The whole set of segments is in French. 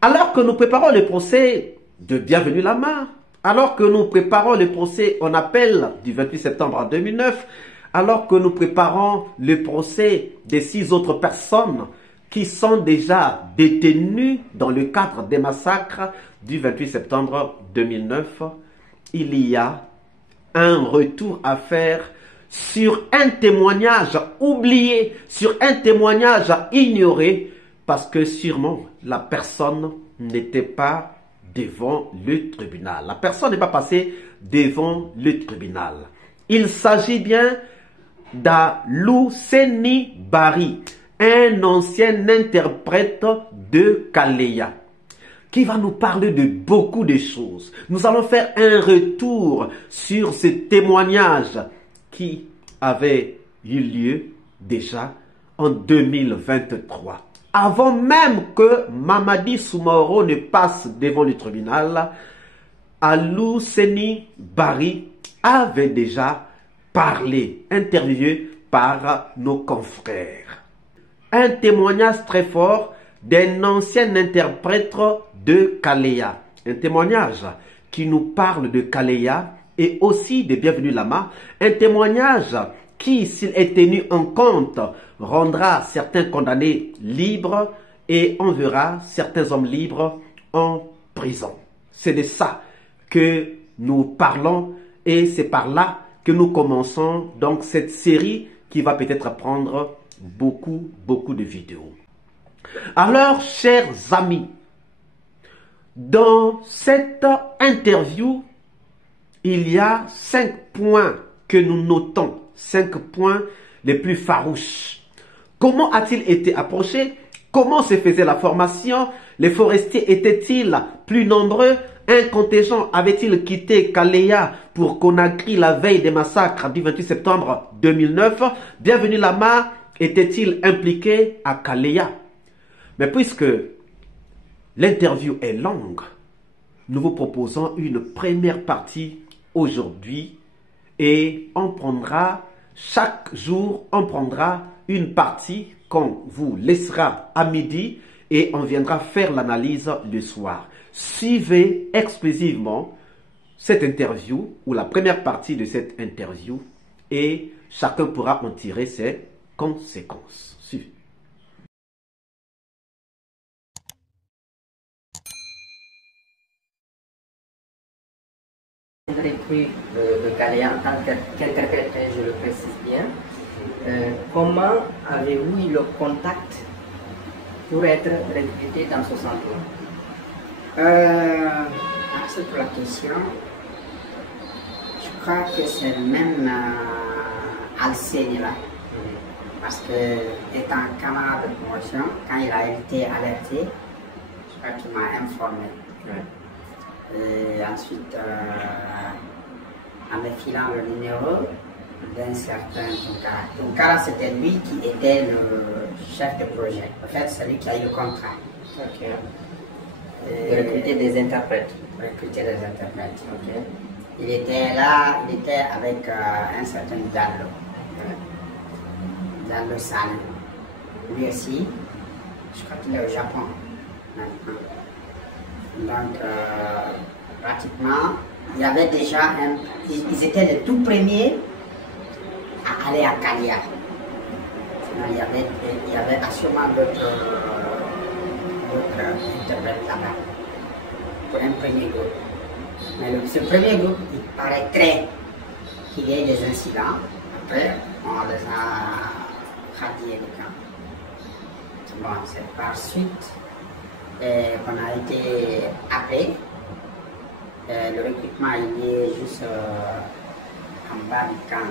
Alors que nous préparons le procès de Bienvenue Lama, alors que nous préparons le procès en appel du 28 septembre 2009, alors que nous préparons le procès des 6 autres personnes qui sont déjà détenues dans le cadre des massacres du 28 septembre 2009, il y a un retour à faire sur un témoignage oublié, sur un témoignage ignoré, parce que sûrement la personne n'était pas devant le tribunal. La personne n'est pas passée devant le tribunal. Il s'agit bien d'Aluseni Bari, un ancien interprète de Kaleya, qui va nous parler de beaucoup de choses. Nous allons faire un retour sur ce témoignage qui avait eu lieu déjà en 2023. Avant même que Mamadi Soumoro ne passe devant le tribunal, Aluseni Bari avait déjà parlé, interviewé par nos confrères. Un témoignage très fort d'un ancien interprète de Kaleya. Un témoignage qui nous parle de Kaleya et aussi de Bienvenue Lama. Un témoignage qui, s'il est tenu en compte, rendra certains condamnés libres et enverra certains hommes libres en prison. C'est de ça que nous parlons et c'est par là que nous commençons donc cette série qui va peut-être prendre beaucoup de vidéos. Alors, chers amis, dans cette interview, il y a 5 points que nous notons, 5 points les plus farouches. Comment a-t-il été approché? Comment se faisait la formation? Les forestiers étaient-ils plus nombreux? Un contingent avait-il quitté Kaleya pour Conakry la veille des massacres du 28 septembre 2009? Bienvenue Lama était-il impliqué à Kaleya? Mais puisque l'interview est longue, nous vous proposons une première partie aujourd'hui et on prendra chaque jour, on prendra une partie qu'on vous laissera à midi et on viendra faire l'analyse le soir. Suivez exclusivement cette interview ou la première partie de cette interview et chacun pourra en tirer ses conséquences. Suivez. Recrue de Kaleya en tant qu'interprète, je le précise bien. Comment avez-vous eu le contact pour être recruté dans ce centre? Merci pour la question. Je crois que c'est même Alceni là. Parce que, étant camarade de promotion, quand il a été alerté, je crois qu'il m'a informé. Et ensuite, en me filant le numéro d'un certain Tonkara. Tonkara, c'était lui qui était le chef de projet. En fait, c'est lui qui a eu le contrat. Okay. De recruter des interprètes. Recruter des interprètes. Okay. Il était là, il était avec un certain Diallo. Diallo Sané. Lui aussi, je crois qu'il est au Japon maintenant. Donc, pratiquement, il y avait déjà ils étaient les tout premiers à aller à Kaleya. Il y avait assurément d'autres interprètes là-bas pour un premier groupe. Mais ce premier groupe, il paraîtrait qu'il y ait des incidents. Après, on les a radiés du camp. Bon, c'est par suite qu'on a été appelé. Le recrutement il est juste en bas du camp.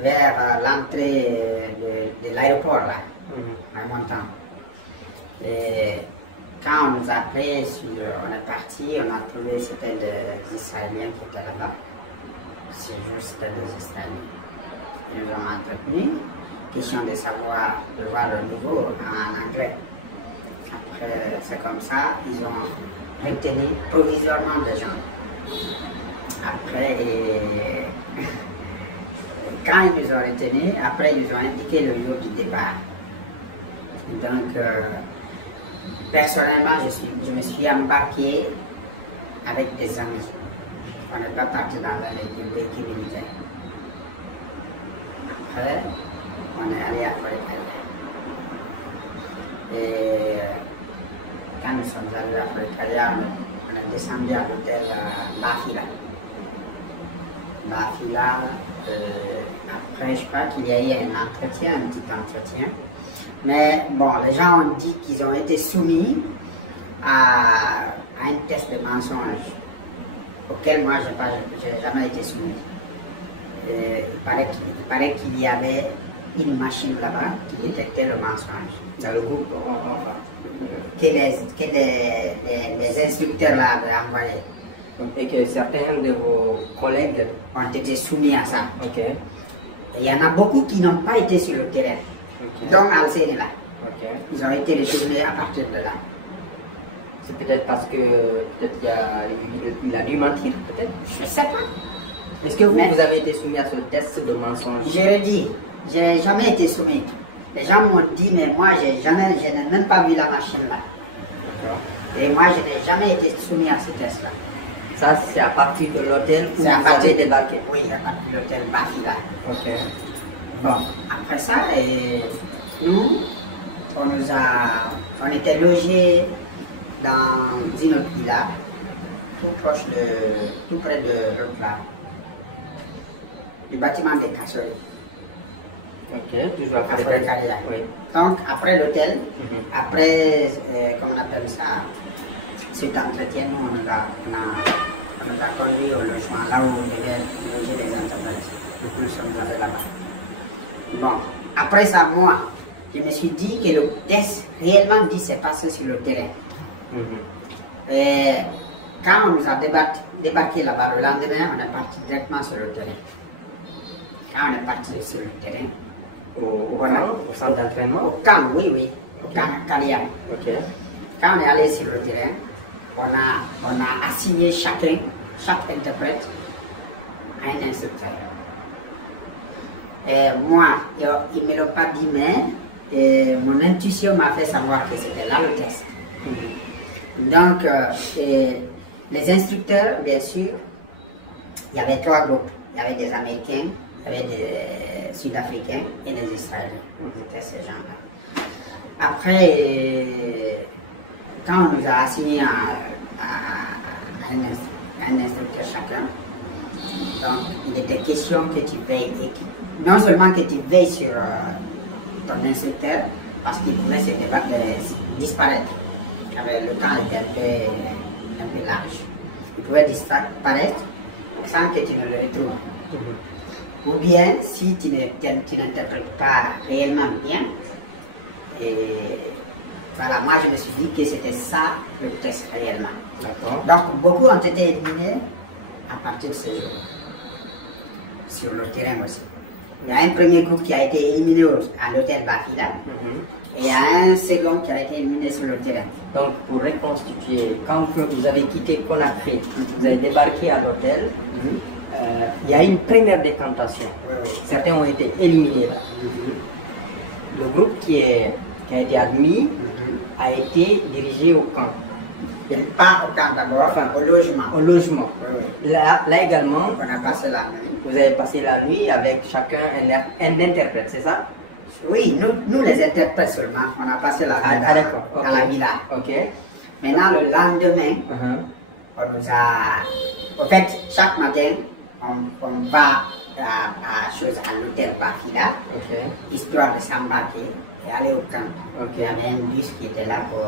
Vers l'entrée de l'aéroport là, en montant. Et quand on nous a appelé, on est parti, on a trouvé c'était des Israéliens qui étaient là-bas. C'est juste des Israéliens. Ils nous ont entretenus. Question de savoir, de voir le niveau en anglais. Après, c'est comme ça, ils ont retenu provisoirement des gens. Après, quand ils nous ont retenus, après ils nous ont indiqué le jour du départ. Donc, Personnellement, je me suis embarqué avec des amis. On n'est pas parti dans un véhicule militaire. Après, on est allé à Forêt-Calia. Et quand nous sommes allés à Forêt-Calia, on est descendu à l'hôtel Bafila. Bafila, après, je crois qu'il y a eu un entretien, un petit entretien. Mais bon, les gens ont dit qu'ils ont été soumis à un test de mensonge auquel moi, je n'ai jamais été soumis. Il paraît qu'il y avait une machine là-bas qui détectait le mensonge. Dans le groupe, Que les instructeurs là avaient envoyé. et que certains de vos collègues Ont été soumis à ça. ok, Et il y en a beaucoup qui n'ont pas été sur le terrain. ok, Donc, Alcé est là. ok. Ils ont été retournés à partir de là. C'est peut-être parce que peut-être il a dû mentir, peut-être. Je ne sais pas. Est-ce que vous, Mais- vous avez été soumis à ce test de mensonge? Je le dis, je n'ai jamais été soumis. Les gens m'ont dit, mais moi, je n'ai même pas vu la machine là. D'accord. Et moi, je n'ai jamais été soumis à ce test-là. Ça, c'est à partir de l'hôtel où C'est à vous partir avez débarqué. Oui, à partir de l'hôtel Bafila. Ok. Bon, après ça, nous, on était logés dans une autre villa, tout près de l'autre là, du bâtiment des Casseries. Ok, toujours À Forêt-Calia. Oui. Donc, après l'hôtel, Mhm. après, comment on appelle ça, cet entretien, nous, on nous a conduit au logement, là où on devait loger les interprètes. Nous sommes allés là-bas. Bon, après ça, moi, je me suis dit que le test réellement dit s'est passé sur le terrain. Mhm. Et quand on nous a débarqué là-bas, le lendemain, on est parti directement sur le terrain. Quand on est parti sur le terrain, Au centre d'entraînement? au camp, oui, au camp Calia. Ok. Quand on est allé sur le terrain, on a assigné chaque interprète à un instructeur. Et moi, ils ne me l'ont pas dit, mais mon intuition m'a fait savoir que c'était là le test. Donc, les instructeurs, bien sûr, il y avait 3 groupes. Il y avait des Américains, il y avait des Sud-Africains et des Israéliens. C'était ces gens-là. Après, quand on nous a assigné à un instructeur chacun, donc il était question que tu veilles, non seulement que tu veilles sur ton instructeur, parce qu'il pouvait disparaître. Le temps était un peu large. Il pouvait disparaître sans que tu ne le retrouves. Ou bien, si tu n'interprètes pas réellement bien, et voilà, moi je me suis dit que c'était ça le test réellement. D'accord. Donc beaucoup ont été éliminés à partir de ce jour, sur le terrain aussi. Il y a un premier groupe qui a été éliminé à l'hôtel Bafila, Mhm. et il y a un second qui a été éliminé sur le terrain. Donc, pour reconstituer, quand vous avez quitté Conakry, vous avez débarqué à l'hôtel, il y a une première décantation. Certains ont été éliminés là. Le groupe qui a été admis a été dirigé au camp. Pas au camp d'abord, Enfin, au logement. Au logement. Oui. Là également, On a passé la nuit. vous avez passé la nuit avec chacun un interprète, c'est ça? Oui, nous les interprètes seulement, on a passé la nuit D'accord. dans Ok. la villa. Ok. Maintenant, le lendemain, Mhm. on nous a... En fait, chaque matin, on va à l'hôtel Bafila, Ok. histoire de s'embarquer et aller au camp. Ok. Il y avait un bus qui était là pour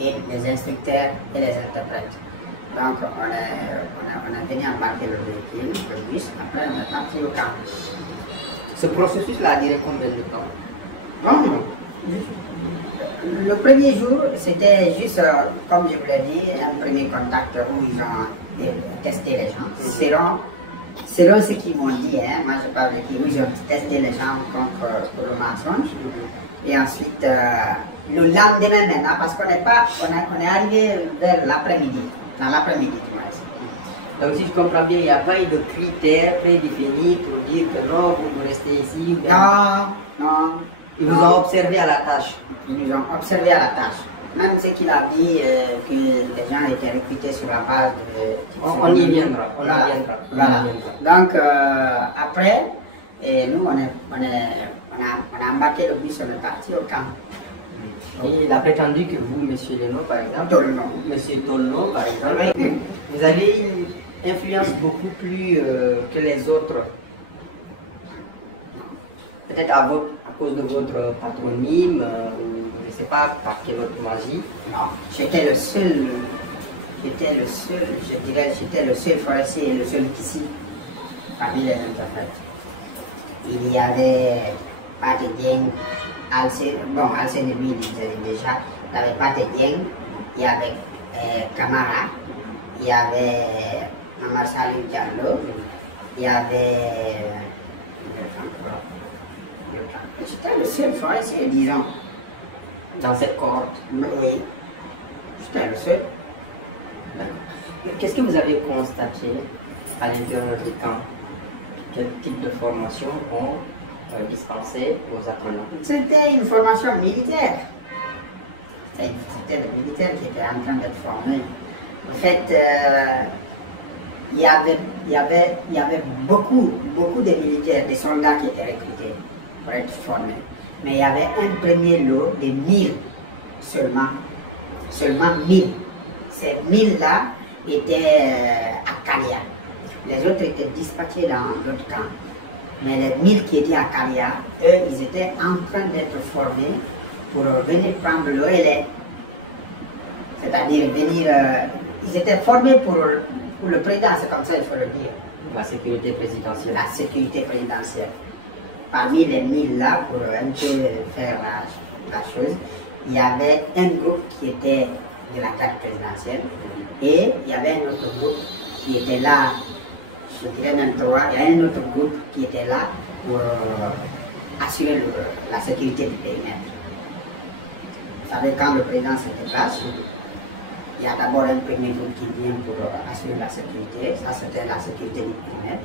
aider les instructeurs et les interprètes. Donc, on a venu embarquer le véhicule, le bus, après on est parti au camp. Ce processus-là a duré combien de temps? Bon, le premier jour, c'était juste, comme je vous l'ai dit, un premier contact où ils ont testé les gens. Selon ce qu'ils m'ont dit, hein, moi je parle de qui, ils ont testé les gens contre le mensonge. Et ensuite, le lendemain maintenant, parce qu'on est arrivé vers l'après-midi, dans l'après-midi du moins. Donc si je comprends bien, il n'y a pas eu de critères prédéfinis pour dire que non, vous restez ici. Ou bien- Non. Ils vous ont observé à la tâche. Ils nous ont observé à la tâche. Même ce qu'il a dit, que les gens étaient recrutés sur la base de... On y viendra, on y Voilà. viendra. Voilà. On y viendra. Donc, après, nous, on a embarqué le bus, on est parti au camp. Et il a prétendu que vous, Monsieur Leno, par exemple, Tolno. Monsieur Tolno, par exemple, vous avez une influence beaucoup plus que les autres. Peut-être à cause de votre patronyme, ou je ne sais pas par quelle autre magie. Non, j'étais le seul, je dirais, j'étais le seul forestier et le seul ici, parmi les interprètes. Il y avait Pate Dieng, Alcé, lui, il disait déjà, il y avait Pate Dieng, il y avait Camara, il y avait Mamar Salou Diallo, il y avait... J'étais le seul forestier, disons. Dans cette cohorte. Oui, j'étais le seul. Qu'est-ce que vous avez constaté à l'intérieur du camp? Quel type de formation ont dispensé aux apprenants? C'était une formation militaire. C'était le militaire qui était en train d'être formé. En fait, il y avait beaucoup de militaires, des soldats qui étaient recrutés pour être formés. Mais il y avait un premier lot de 1000 seulement. Seulement 1000. Ces 1000-là étaient à Kalia. Les autres étaient dispatchés dans d'autres camps. Mais les 1000 qui étaient à Kalia, eux, ils étaient en train d'être formés pour venir prendre le relais. C'est-à-dire venir... ils étaient formés pour le président, c'est comme ça il faut le dire. La sécurité présidentielle. La sécurité présidentielle. Parmi les 1000 là, pour un peu faire la chose, il y avait un groupe qui était de la garde présidentielle et il y avait un autre groupe qui était là, je dirais même 3, il y a un autre groupe qui était là pour assurer la sécurité du périmètre. Vous savez, quand le président se déplace, il y a d'abord un premier groupe qui vient pour assurer la sécurité, ça c'était la sécurité du périmètre.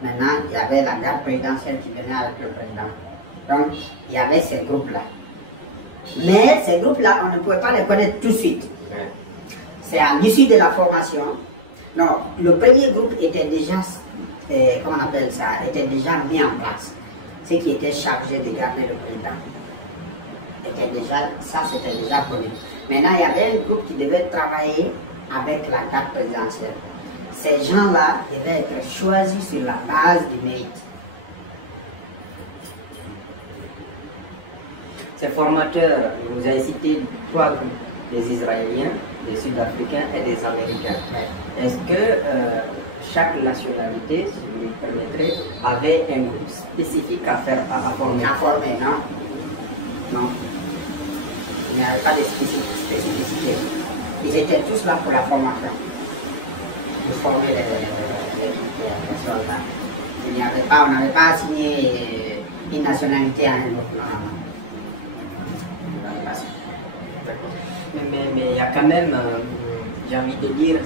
Maintenant, il y avait la garde présidentielle qui venait avec le président. Donc, il y avait ces groupes-là. Mais ces groupes-là, on ne pouvait pas les connaître tout de suite. C'est à l'issue de la formation. Non, le premier groupe était déjà, comment on appelle ça, était déjà mis en place. Ceux qui étaient chargés de garder le président. Ça, c'était déjà connu. Maintenant, il y avait un groupe qui devait travailler avec la garde présidentielle. Ces gens-là devaient être choisis sur la base du mérite. Ces formateurs, vous avez cité 3 groupes, des Israéliens, des Sud-Africains et des Américains. Est-ce que chaque nationalité, si vous me permettrez, avait un groupe spécifique à former? À former, non. Non. Il n'y avait pas de spécificité. Ils étaient tous là pour la formation. Pour former les soldats. On n'avait pas assigné une nationalité à un autre. Mais il y a quand même, j'ai envie de dire,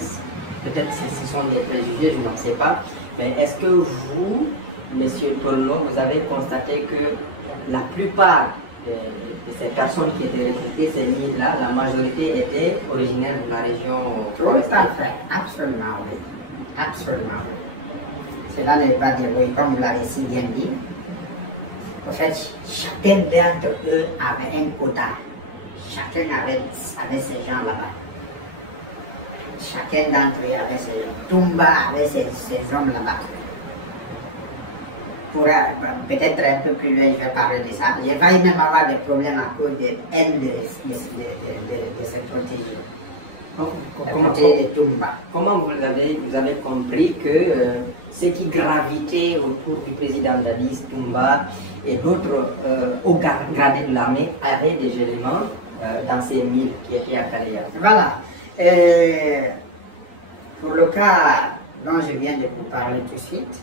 peut-être ce sont des préjugés, je n'en sais pas, mais est-ce que vous, Monsieur Tolno, vous avez constaté que la plupart de ces personnes qui étaient recrutées, ces milles-là, la majorité étaient originaires de la région forestière? Absolument, oui. Absolument, oui. Cela ne veut pas dire oui, comme vous l'avez si bien dit. En fait, chacun d'entre eux avait un quota. Chacun avait ces gens là-bas. Chacun d'entre eux avait ses gens. Tumba avait ses hommes là-bas. Pour peut-être un peu plus loin, je vais parler de ça. J'ai failli même avoir des problèmes à cause de haine de cette protégée. Comment vous avez compris que ceux qui gravitaient autour du président Dadis, Tumba et d'autres hauts gradés de l'armée avaient des éléments dans ces milles qui étaient à Kalea? Voilà. Pour le cas dont je viens de vous parler tout de suite,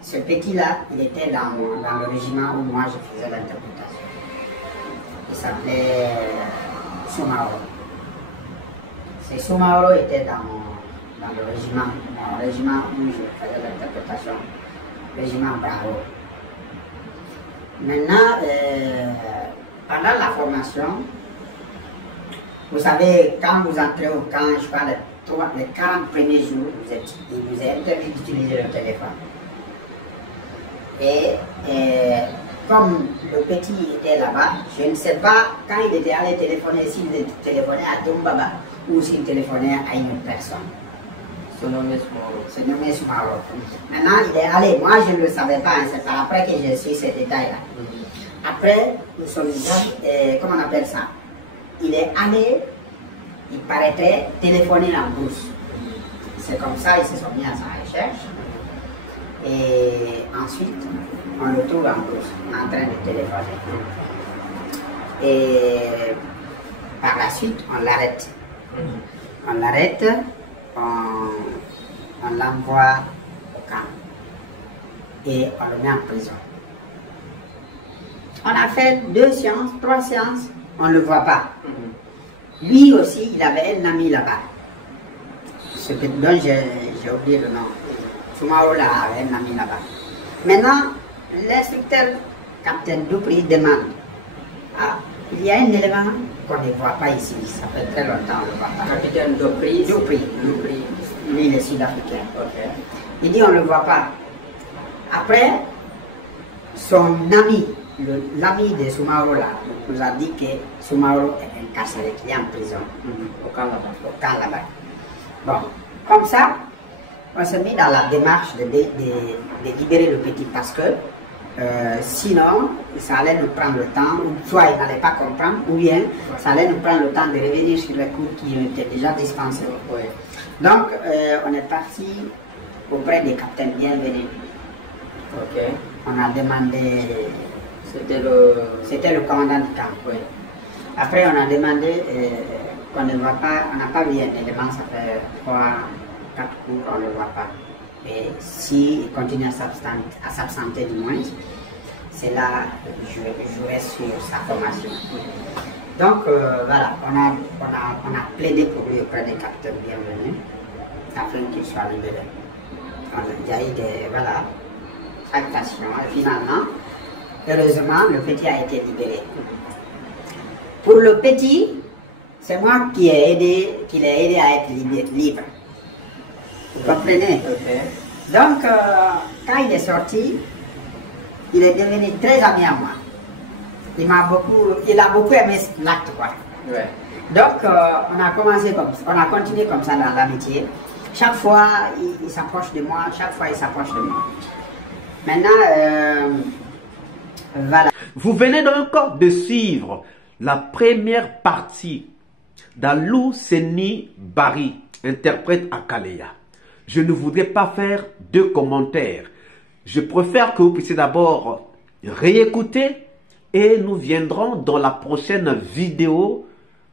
ce petit-là, il était dans le régiment où moi je faisais l'interprétation. Il s'appelait Soumaoro. C'est Soumaoro était dans le régiment où je faisais l'interprétation, régiment Bravo. Maintenant, pendant la formation, Vous savez, quand vous entrez au camp, je crois, les 40 premiers jours, il vous est interdit d'utiliser le téléphone. Et comme le petit était là-bas, je ne sais pas quand il était allé téléphoner, s'il téléphonait à Tombaba ou s'il téléphonait à une autre personne. Se nommé Soumaro. Maintenant, il est allé, moi je ne le savais pas, hein, c'est par après que j'ai su ces détails-là. Après, nous sommes comment on appelle ça? Il est allé, il paraîtrait, téléphoner en brousse. C'est comme ça, ils se sont mis à sa recherche. Et ensuite, on le trouve en brousse, en train de téléphoner. Et par la suite, on l'arrête. On l'arrête, on l'envoie au camp. Et on le met en prison. On a fait 2 séances, 3 séances, on ne le voit pas. Lui aussi, il avait un ami là-bas. Ce dont j'ai oublié le nom. Soumaro là avait un ami là-bas. Maintenant, l'instructeur, capitaine Dupri, demande, ah, il y a un élément qu'on ne voit pas ici, ça fait très longtemps, on ne le voit pas. Capitaine Dupri. Lui, il est sud-africain. Okay. Il dit, on ne le voit pas. Après, son ami, l'ami de Soumaro là, nous a dit que Soumaro est incarcéré, qu'il est en prison. Au camp là-bas. Bon, comme ça, on s'est mis dans la démarche de libérer le petit parce que sinon, ça allait nous prendre le temps, ou soit il n'allait pas comprendre, ou bien ça allait nous prendre le temps de revenir sur les cours qui étaient déjà dispensés. Ouais. Donc, on est parti auprès des capitaines bienvenus. Ok. On a demandé. C'était le commandant du camp. Oui. Après, on a demandé qu'on ne voit pas, on n'a pas vu un élément, ça fait 3-4 cours, on ne le voit pas. Et s'il continue à s'absenter du moins, c'est là que je jouerai sur sa formation. Donc voilà, on a plaidé pour lui auprès des capteurs bienvenus afin qu'il soit libéré. Il y a eu des tractations et finalement, heureusement, le petit a été libéré. Pour le petit, c'est moi qui l'ai aidé à être libre. Vous comprenez? Okay. Donc, quand il est sorti, il est devenu très ami à moi. Il a beaucoup aimé l'acte, quoi. Ouais. Donc, on a continué comme ça dans l'amitié. Chaque fois, il s'approche de moi, chaque fois, il s'approche de moi. Maintenant, voilà. Vous venez donc de suivre la première partie d'Alou Seni Bari, interprète à Kaleya. Je ne voudrais pas faire de commentaires. Je préfère que vous puissiez d'abord réécouter et nous viendrons dans la prochaine vidéo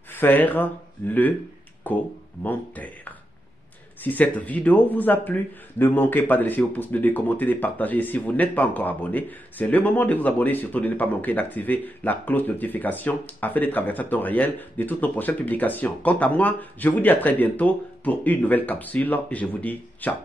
faire le commentaire. Si cette vidéo vous a plu, ne manquez pas de laisser vos pouces bleus, de commenter, de partager. Et si vous n'êtes pas encore abonné, c'est le moment de vous abonner. Surtout de ne pas manquer d'activer la cloche de notification afin d'être averti à temps réel de toutes nos prochaines publications. Quant à moi, je vous dis à très bientôt pour une nouvelle capsule et je vous dis ciao.